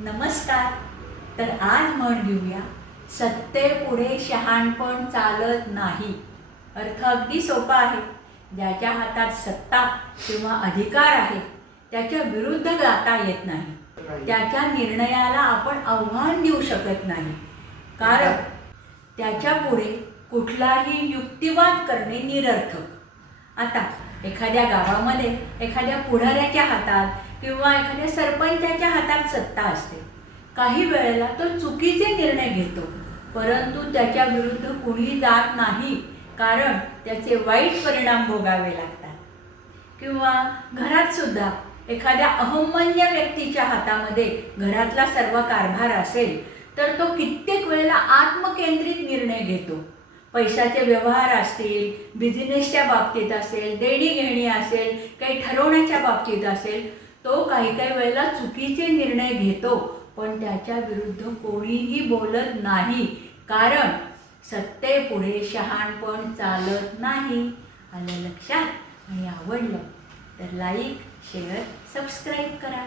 नमस्कार. तर आज म्हण घेऊया, सत्तेपुढे शहाणपण चालत नाही. अर्थ अगदी सोपा आहे. ज्याच्या हातात सत्ता किंवा अधिकार आहे त्याच्या विरुद्ध जाता येत नाही. त्याच्या निर्णयाला आपण आव्हान देऊ शकत नाही, कारण त्याच्या पुढे कुठलाही युक्तिवाद करणे निरर्थक. आता एखाद्या गावामध्ये एखाद्या पुढाऱ्याच्या हातात किंवा एखाद्या सरपंचाच्या हातात सत्ता असते. काही वेळेला तो चुकीचे निर्णय घेतो, परंतु त्याच्या विरुद्ध कुणी जात नाही, कारण त्याचे वाईट परिणाम भोगावे लागतात. किंवा घरात सुद्धा एखाद्या अहंमन्य व्यक्तीच्या हातामध्ये घरातला सर्व कारभार असेल तर तो कित्येक वेळेला आत्मकेंद्रित निर्णय घेतो. पैशाचे व्यवहार असतील, बिझनेसच्या बाबतीत असेल, देणीघेणी असेल, काही ठरवण्याच्या बाबतीत असेल, तो काही वेळेला चुकीचे निर्णय घेतो, पण त्याच्या विरुद्ध कोणीही बोलत नाही, कारण सत्तेपुढे शहाणपण चालत नाही. आलं लक्षात? आणि आवडलं तर लाईक, शेअर, सबस्क्राईब करा.